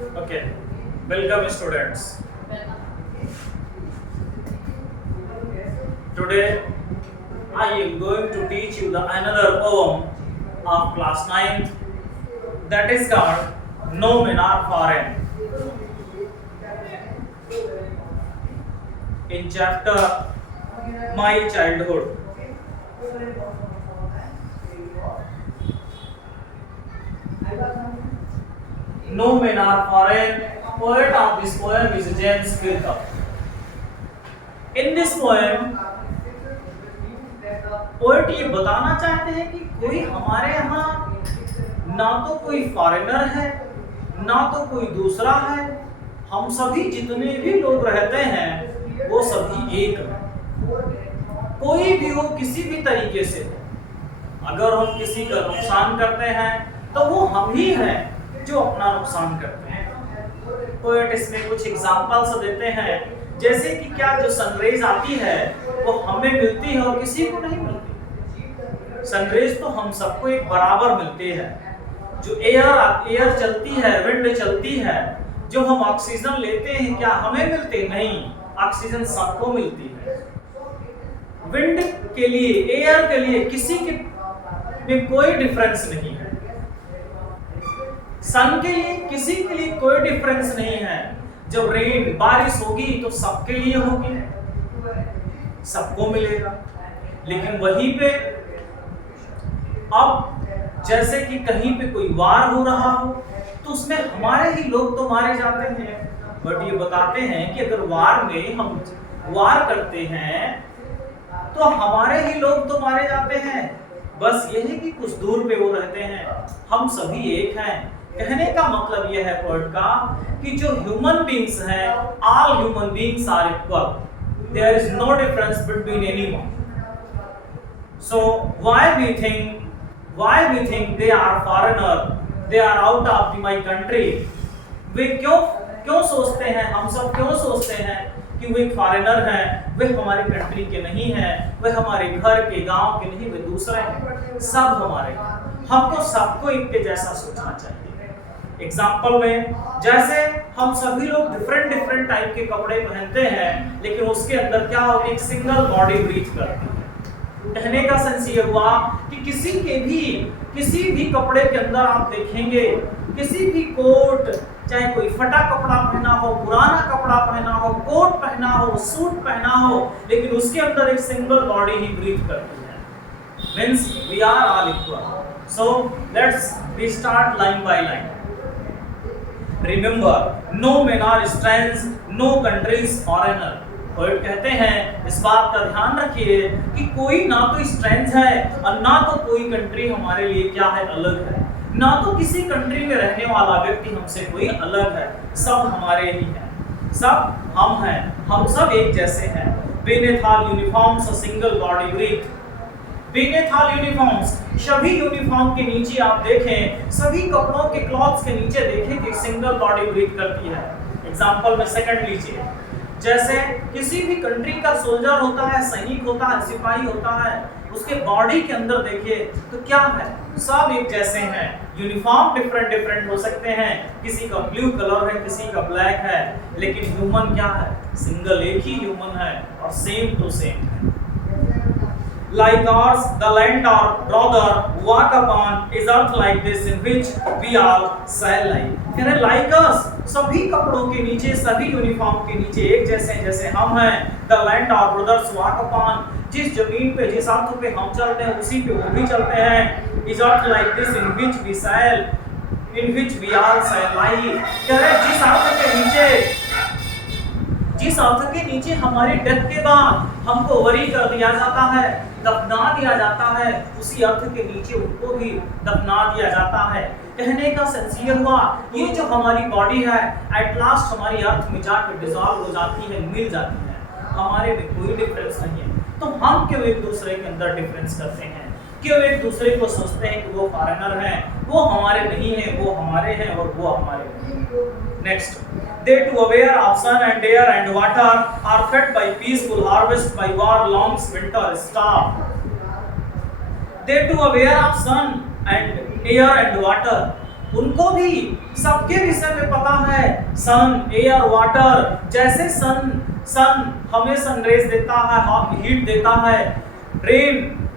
Okay, welcome students. Today I am going to teach you the another poem of class 9th, that is called No Men Are Foreign. In chapter My Childhood. No Men Are Foreign. Poet of this poem is James Kirkup. In this poem, poet ये बताना चाहते हैं कि कोई हमारे यहाँ ना तो कोई फॉरेनर है, ना तो कोई दूसरा है, हम सभी जितने भी लोग रहते हैं वो सभी एक हैं। कोई भी हो, किसी भी तरीके से हो, अगर हम किसी का नुकसान करते हैं तो वो हम ही हैं जो अपना नुकसान करते हैं। पोएट इसमें कुछ एग्जांपल्स देते हैं, जैसे कि क्या जो सनराइज आती है वो हमें मिलती है और किसी को नहीं मिलती। सनराइज तो हम सबको एक बराबर मिलती है। जो एयर चलती है, विंड चलती है, जो हम ऑक्सीजन लेते हैं क्या हमें मिलते? नहीं, ऑक्सीजन सबको मिलती है। विंड के लिए, एयर के लिए किसी के में कोई डिफरेंस नहीं है। सन के लिए किसी के लिए कोई डिफरेंस नहीं है। जब रेन, बारिश होगी तो सबके लिए होगी, सबको मिलेगा। लेकिन वहीं पे अब जैसे कि कहीं पे कोई वार हो रहा हो तो उसमें हमारे ही लोग तो मारे जाते हैं। बट ये बताते हैं कि अगर वार में हम वार करते हैं तो हमारे ही लोग तो मारे जाते हैं। बस ये है कि कुछ दूर पे वो रहते हैं, हम सभी एक हैं। कहने का मतलब यह है पोएट का कि जो ह्यूमन बीइंग्स हैं, all human beings are equal, there is no difference between anyone. So why we think they are foreigner, they are out of my country। वे क्यों सोचते हैं, हम सब क्यों सोचते हैं कि वे फॉरेनर हैं, वे हमारी कंट्री के नहीं हैं, वे हमारे घर के, गांव के नहीं, वे दूसरे हैं, सब हमारे। हमको सबको एक के जैसा सोचना चाहिए। एग्जाम्पल में, जैसे हम सभी लोग डिफरेंट टाइप के कपड़े पहनते हैं, लेकिन उसके अंदर क्या होता है, एक सिंगल बॉडी ब्रीथ करती है। कहने का सेंस ये हुआ कि किसी भी कपड़े के अंदर आप देखेंगे, किसी भी कोट, चाहे कोई फटा कपड़ा पहना हो, पुराना कपड़ा पहना हो, कोट पहना हो, सूट पहना हो, लेकिन उसके अंदर एक सिंगल बॉडी ही ब्रीथ करती है। Means we are all equal. So let's we start line by line. Remember, no men are strange, no country is foreigner। Poet कहते हैं इस बात का ध्यान रखिए कि कोई ना तो स्ट्रेंज है और ना तो कोई कंट्री हमारे लिए क्या है, अलग है। ना तो किसी कंट्री में रहने वाला व्यक्ति हमसे कोई अलग है, सब हमारे ही हैं, सब हम हैं, हम सब एक जैसे हैं। beneath all uniforms a single body breathe। beneath all uniforms, सभी यूनिफॉर्म के नीचे आप देखें, सभी कपड़ों के क्लॉथ्स के नीचे देखें कि सिंगल बॉडी ब्रीथ करती है। एग्जांपल में सेकंड लीजिए, जैसे किसी भी कंट्री का सोल्जर होता है, सैनिक होता है, सिपाही होता है, उसके बॉडी के अंदर देखिए तो क्या है, सब एक जैसे हैं। यूनिफॉर्म डिफरेंट हो सकते हैं, किसी का ब्लू कलर है, किसी का ब्लैक है, लेकिन ह्यूमन क्या है, सिंगल, एक ही ह्यूमन है और सेम टू सेम है। Like ours, the land or rather walk upon is earth like this in which we all shall lie। कह रहे like us, सभी कपड़ों के नीचे, सभी यूनिफॉर्म के नीचे एक जैसे हम हैं। The land or brothers walk upon, जिस जमीन पे, जिस अर्थ पे हम चलते हैं उसी पे वो भी चलते हैं। Is earth like this in which we shall, in which we all shall lie। कह रहे जिस अर्थ के नीचे हमारी डेथ के बाद हमको वरी कर दिया जाता है, दफना दिया जाता है, उसी अर्थ के नीचे उनको भी दफना दिया जाता है। कहने का सेंस ये हुआ, ये जो हमारी बॉडी है एट लास्ट हमारी अर्थ में जाकर डिसॉल्व हो जाती है, मिल जाती है, हमारे में कोई डिफरेंस नहीं है। तो हम क्यों एक दूसरे के अंदर डिफरेंस करते हैं, क्यों एक दूसरे को सोचते हैं कि वो फॉरेनर हैं, वो हमारे नहीं हैं, वो हमारे हैं और वो हमारे नहीं। Next, they too aware of sun and air and water are fed by peaceful harvest by war long's winter starve। they too aware of sun and air and water, उनको भी सबके विषय में पता है। सन, एयर, वाटर, जैसे सन हमें sun rays देता है, हीट देता है। रेन,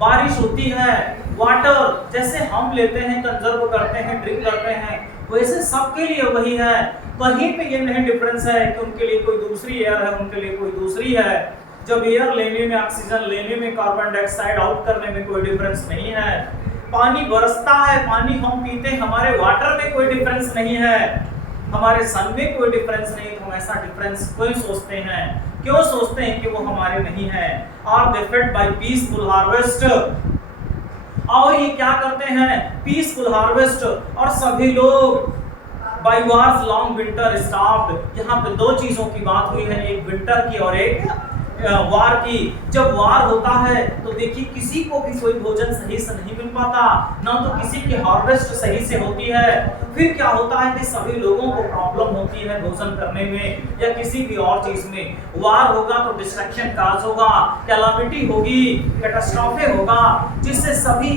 बारिश होती है। वाटर, जैसे हम लेते हैं, कंजर्व करते हैं, ड्रिंक करते हैं, वैसे सबके लिए वही है। कहीं पे ये नहीं डिफरेंस है कि उनके लिए कोई दूसरी एयर है, उनके लिए कोई दूसरी है। जब एयर लेने में, ऑक्सीजन लेने में, कार्बन डाइऑक्साइड आउट करने में कोई डिफरेंस नहीं है। पानी बरसता है, पानी हम पीते हैं, हमारे वाटर में कोई डिफरेंस नहीं है, हमारे सन में कोई डिफरेंस नहीं। तो हम ऐसा डिफरेंस क्यों सोचते हैं? क्यों सोचते हैं कि वो हमारे नहीं है? Are they fed by peaceful harvest. और ये क्या करते हैं? Peaceful harvest. और सभी लोग by wars long winter stopped. यहाँ पे दो चीजों की बात हुई है, एक विंटर की और एक वार की। जब वार होता है तो देखिए किसी को भी कोई भोजन सही से नहीं मिल पाता, ना तो किसी की हार्वेस्ट सही से होती है। फिर क्या होता है कि सभी लोगों को प्रॉब्लम होती है भोजन करने में या किसी भी और चीज में। वार होगा तो डिस्ट्रक्शन काज होगा, कैलामिटी होगी, कैटास्ट्रोफे होगा, जिससे सभी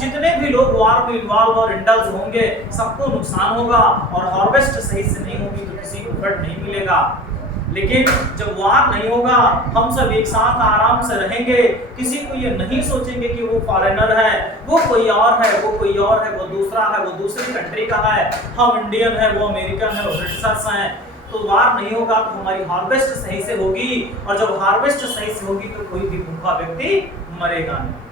जितने भी लोग वार में इन्वॉल्व और इंडल्ज होंगे सबको नुकसान होगा। और हार्वेस्ट सही से नहीं होगी तो किसी को फ्रूट नहीं मिलेगा। लेकिन जब वार नहीं होगा, हम सब एक साथ आराम से रहेंगे, किसी को ये नहीं सोचेंगे कि वो फॉरेनर है, वो कोई और है, वो कोई और है, वो दूसरा है, वो दूसरी कंट्री का है, हम इंडियन है, वो अमेरिकन है, वो ब्रिटिशर्स हैं। तो वार नहीं होगा तो हमारी हार्वेस्ट सही से होगी, और जब हार्वेस्ट सही से होगी तो कोई भी भूखा व्यक्ति मरेगा नहीं।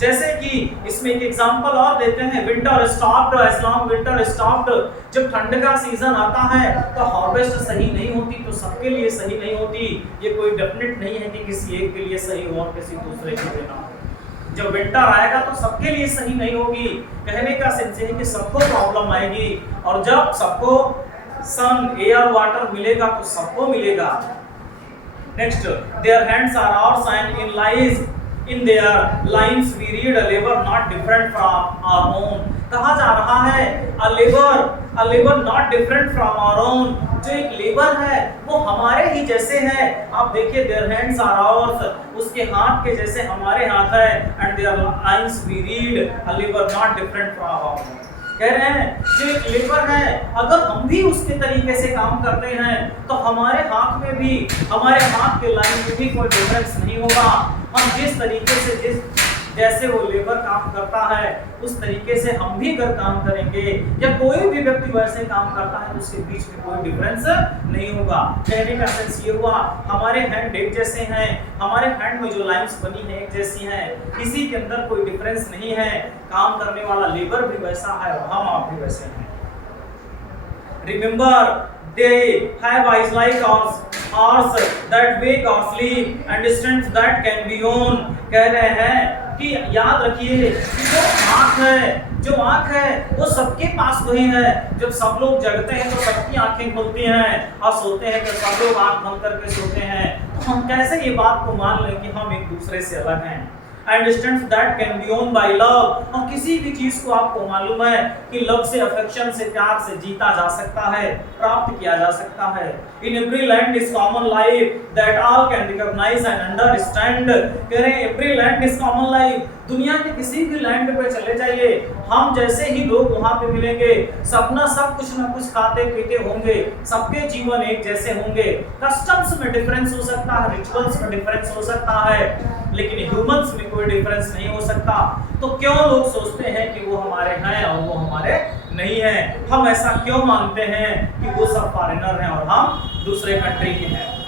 जैसे कि इसमें एक एग्जांपल और देते हैं, winter stopped, as long winter stopped. जब ठंड का सीजन आता है तो हार्वेस्ट सही नहीं होती, तो सबके लिए सही नहीं होती। ये कोई डेफिनेट नहीं है कि किसी एक के लिए सही हो और किसी दूसरे के लिए ना हो। जब विंटर आएगा तो सबके लिए सही नहीं होगी। कहने का सेंस है कि सबको प्रॉब्लम आएगी, और जब सबको सन, एयर, वाटर मिलेगा तो सबको मिलेगा। Next, their hands are ours and in lies in their lines we read a labor not different from our own। कहा जा रहा है a labor not different from our own। जो एक लेबर है वो हमारे ही जैसे है। आप देखिए, their hands are ours, उसके हाथ के जैसे हमारे हाथ है, and their lines we read a labor not different from our own। कह रहे हैं जो एक लेबर है, अगर हम भी उसके तरीके से काम करते हैं तो हमारे हाथ में भी, हमारे हाथ के लाइन में भी कोई डिफरेंस नहीं होगा। हम जिस तरीके से जैसे वो लेबर काम करता है उस तरीके से हम भी अगर काम करेंगे, या कोई भी व्यक्ति वैसे काम करता है तो उसके बीच में कोई डिफरेंस नहीं होगा। कहने का सेंस ये हुआ, हमारे हैंड एक जैसे हैं, हमारे हैंड में जो लाइंस बनी है एक जैसी हैं, किसी के अंदर कोई डिफरेंस नहीं है। काम करने वाला लेबर भी वैसा है और हम आप भी वैसे हैं। Remember they have eyes like ours that wake or sleep and strength that can be own। कह रहे हैं कि याद रखिए कि जो आँख है वो सबके पास वही है। जब सब लोग जगते हैं तो सबकी आंखें खुलती हैं, और सोते हैं तो सब लोग आँख बंद करके सोते हैं। तो हम कैसे ये बात को मान लें कि हम एक दूसरे से अलग हैं? And strength that can be owned by love। और किसी भी चीज को आपको मालूम है कि लव से, अफेक्शन से, प्यार से जीता जा सकता है, प्राप्त किया जा सकता है। In every land is common life that all can recognize and understand। कह रहे हैं every land is common life। दुनिया के किसी भी लैंड पे चले जाइए, हम जैसे ही लोग वहां पे मिलेंगे, सब कुछ ना कुछ खाते पीते होंगे, सबके जीवन एक जैसे होंगे। कस्टम्स में डिफरेंस हो सकता है, रिचुअल्स में डिफरेंस हो सकता है, लेकिन ह्यूमंस में कोई डिफरेंस नहीं हो सकता। तो क्यों लोग सोचते हैं कि वो हमारे हैं और वो हमारे नहीं हैं? हम ऐसा क्यों मानते हैं कि वो सब फॉरेनर हैं और हम दूसरे कंट्री के हैं?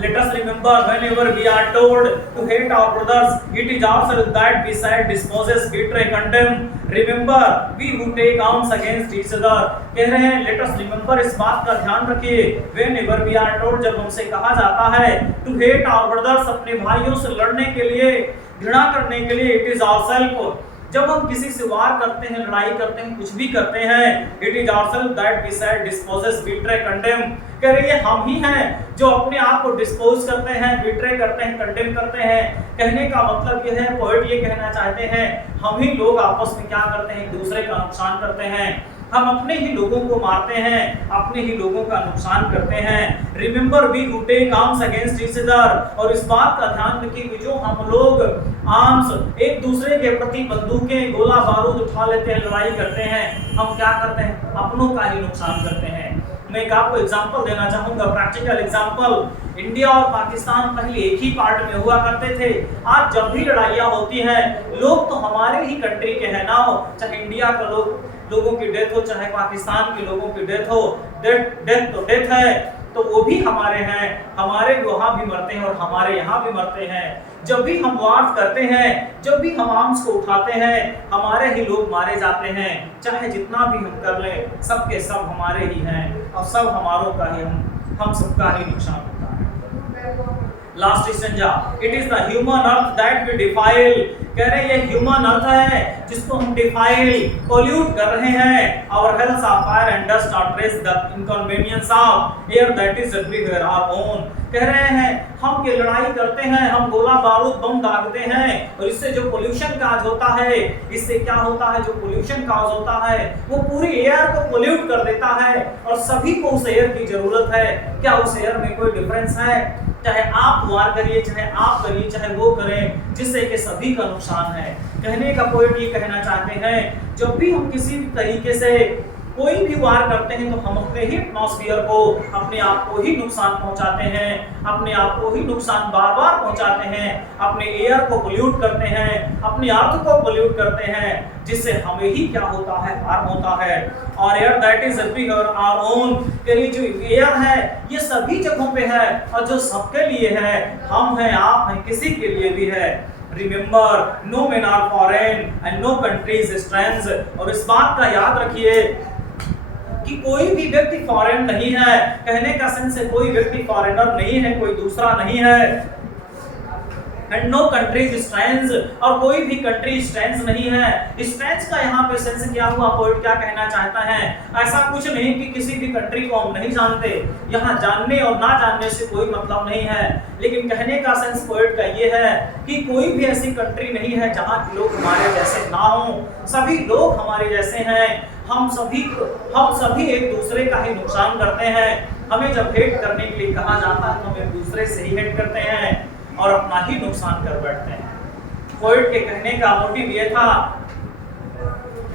Let us remember, whenever we are told to hate our brothers, it is ourselves that beside disposes, betray, condemn। Remember, we who take arms against each other। कह रहे हैं let us remember, इस बात का ध्यान रखिए। Whenever we are told, जब हमसे कहा जाता है to hate our brothers, अपने भाइयों से लड़ने के लिए, घृणा करने के लिए, it is ourselves। जब हम किसी से वार करते हैं, लड़ाई करते हैं, कुछ भी करते हैं, it is ourself that decide, disposes, betray, condemn. कह रही है हम ही हैं जो अपने आप को डिस्पोज करते हैं, बिट्रे करते हैं, कंडेम करते हैं। कहने का मतलब यह है, पोएट ये कहना चाहते हैं, हम ही लोग आपस में क्या करते हैं, एक दूसरे का नुकसान करते हैं। हम अपने ही लोगों को मारते हैं, अपने ही लोगों का नुकसान करते हैं। Remember we who take arms against each other, और इस बात का ध्यान रखिए कि जो हम लोग आर्म्स एक दूसरे के प्रति बंदूकें गोला बारूद उठा लेते हैं, लड़ाई करते हैं, हम क्या करते हैं? अपनों का ही नुकसान करते हैं। मैं एक आपको एग्जांपल देना चाहूंगा, प्रैक्टिकल एग्जांपल। इंडिया और पाकिस्तान पहले एक ही पार्ट में हुआ करते थे। आज जब भी लड़ाइयाँ होती हैं, लोग तो हमारे ही कंट्री के हैं ना हो, चाहे इंडिया का लोगों की डेथ हो, चाहे पाकिस्तान के लोगों की डेथ हो, डेथ तो डेथ है, तो वो भी हमारे हैं, हमारे वहां भी मरते हैं और हमारे यहाँ भी मरते हैं। जब भी हम वार करते हैं, जब भी हम आर्म्स को उठाते हैं, हमारे ही लोग मारे जाते हैं। चाहे जितना भी हम कर लें, सब के सब हमारे ही हैं और सब हमारों का ही, हम सबका ही नुकसान होता है। Last stanza, it is the human earth that we defile. कह रहे हैं ये ह्यूमन अर्थ है जिसको हम डिफाइल, पोल्यूट कर रहे हैं। Our health of fire and dust are trace the inconvenience of air that is everywhere our own. कह रहे हैं हम ये लड़ाई करते हैं, हम गोला बारूद बम दागते हैं, और इससे जो पोल्यूशन काज होता है, इससे क्या होता है, जो पोल्यूशन काज होता है वो पूरी एयर को पोल्यूट कर देता है, और सभी को उस एयर की जरूरत है। क्या उस एयर में कोई डिफरेंस है? चाहे आप वार करिए, चाहे आप करिए, चाहे वो करें, जिससे कि सभी का नुकसान है। कहने का पॉइंट ये कहना चाहते हैं, जब भी हम किसी भी तरीके से कोई भी वार करते हैं तो हम अपने ही एटमॉस्फेयर को, अपने आप को ही नुकसान पहुंचाते हैं, अपने आप को ही नुकसान बार बार पहुंचाते हैं, अपने एयर को पोल्यूट करते हैं, अपने अर्थ को पोल्यूट करते हैं, जिससे हमें ही क्या होता है? हार्म होता है। और air that is everywhere our own, के लिए जो एयर है ये सभी जगहों पे है और जो सबके लिए है, हम हैं, आप हैं, किसी के लिए भी है। Remember, no men are foreign and no country is strange। और इस बात का याद रखिए कि कोई भी व्यक्ति फॉरेन नहीं है। कहने का सेंस है कोई व्यक्ति फॉरेनर नहीं है, कोई दूसरा नहीं है। And no country is strange, और कोई भी कंट्री स्ट्रेंज नहीं है। स्ट्रेंज का यहाँ पे सेंस क्या हुआ? पोएट क्या कहना चाहता है? ऐसा कुछ नहीं कि किसी भी कंट्री को हम नहीं जानते, यहाँ जानने और ना जानने से कोई मतलब नहीं है। लेकिन कहने का सेंस पोएट का ये है कि कोई भी ऐसी कंट्री नहीं है जहाँ के लोग हमारे जैसे ना हो। सभी लोग हमारे जैसे हैं। हम सभी एक दूसरे का ही नुकसान करते हैं। हमें जब हेट करने के लिए कहा जाता है तो हम एक दूसरे से ही हेट करते हैं और अपना ही नुकसान कर बैठते हैं। पोएट के कहने का मोटिव ये था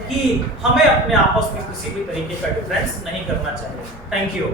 कि हमें अपने आपस में किसी भी तरीके का डिफरेंस नहीं करना चाहिए। Thank you.